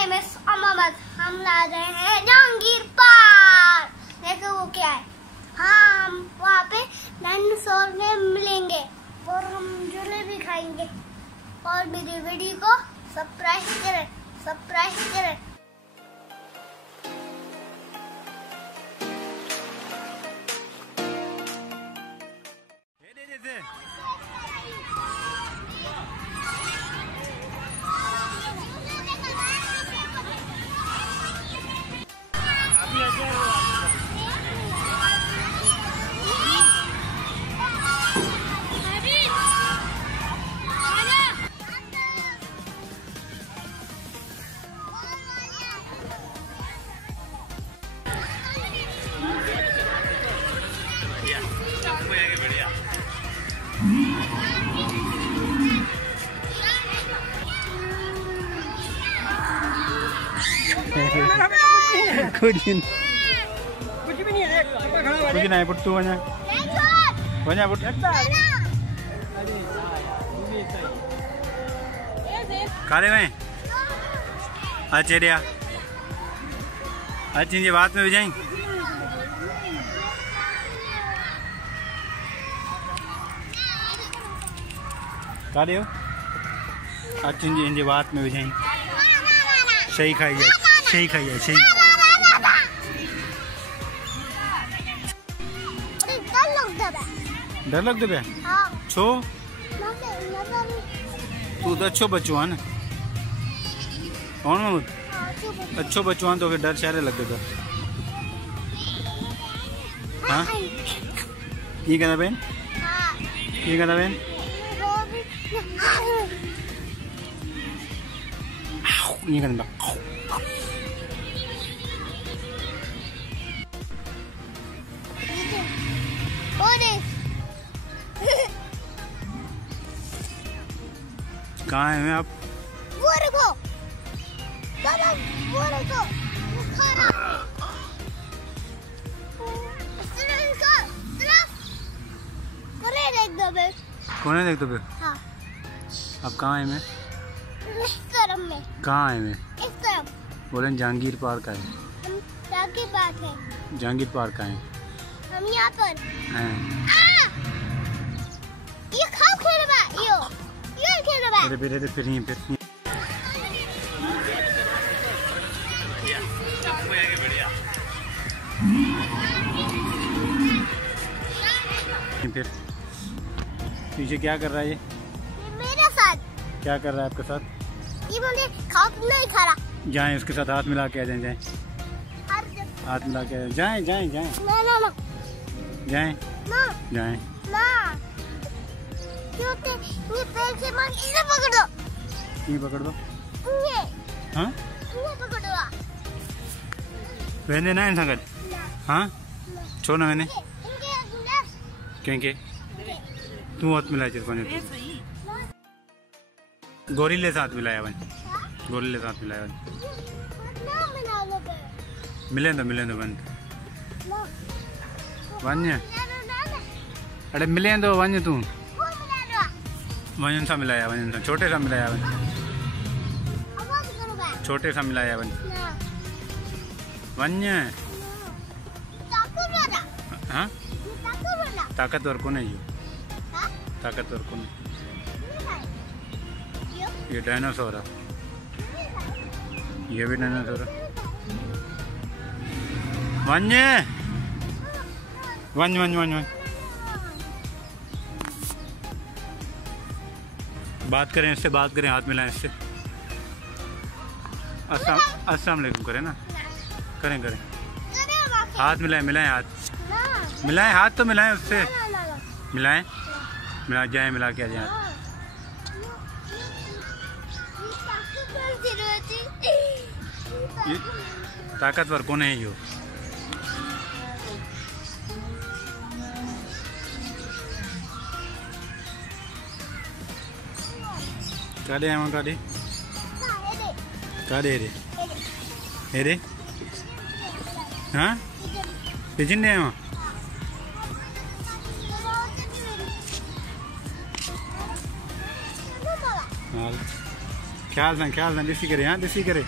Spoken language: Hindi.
Name is अममद। हम ला रहे हैं जहांगीर पार्क। देखो वो क्या है। हाँ, हम वहाँ पे डायनासोर में मिलेंगे और हम झूले भी खाएंगे। और मेरी वीडियो को सब्सक्राइब करें, सब्सक्राइब करें। कुछ भी नहीं है, कुछ नहीं पुट तू वना पुट काले में अच्छा अच्छी बात में भी जाएं काले हो अच्छी इंजी बात में भी जाएं सही खाई जाए सही खाई जाए सही डर लग दे छो तू तो अच्छो बच्चो ना कौन महमूद अच्छो बच्चो तो फिर डर शारे लग देगा। हाँ ये कहना बहन ये कहना बहन ये कहना कहाँ हैं आप? वो रुको, बाबा वो रुको, वो खा रहा। कौन देख दो बे? हाँ। अब कहाँ है मैं? इस तरफ में। कहाँ है मैं? इस तरफ। बोले जहांगीर पार्क है। हम जहांगीर पार्क है। जहांगीर पार्क है। हम यहाँ पर। हैं। ये खाओ खेल बा, ये खेल बा। फिर फिर पीछे क्या कर रहा है ये? मेरे साथ। क्या कर रहा है आपके साथ? ये मुझे नहीं खा रहा। जाएं उसके साथ हाथ मिला के आ जाएं हाथ मिला के जाएं जाएं जाएं ना जाएं ना जाएं ना क्यों ते ये पैर से मार इसे पकड़ दो। ये पकड़ दो। ये हाँ ये पकड़ दो। पहने ना इन संगत हाँ छोड़ ना मैंने क्योंकि तू हाथ मिलाया चिर कोने गोरिल्ले साथ मिलाया बन गोरिल्ले साथ मिलाया बन मिले तो बन वन्य अरे मिले तो वन्य तू वंजन सा मिलाया वंजन सा छोटे सा मिलाया बन छोटे सा मिलाया बन वन्य हाँ ताकतवर कौन है ताकतवर कौन है? ये डायनासोर है। ये भी डायनासोर है। वन्य वन्य वन्य वन्य बात करें इससे बात करें हाथ मिलाएं इससे अस्सलाम वालेकुम करें ना करें हाथ मिलाएं हाथ तो मिलाएं उससे मिलाएं जाए मिला के आ जाए ताकतवर कौन है यो कादे है कादे कादे रे हाँ पिजन है वहाँ ख्याल ना देसी करे हाँ देसी करे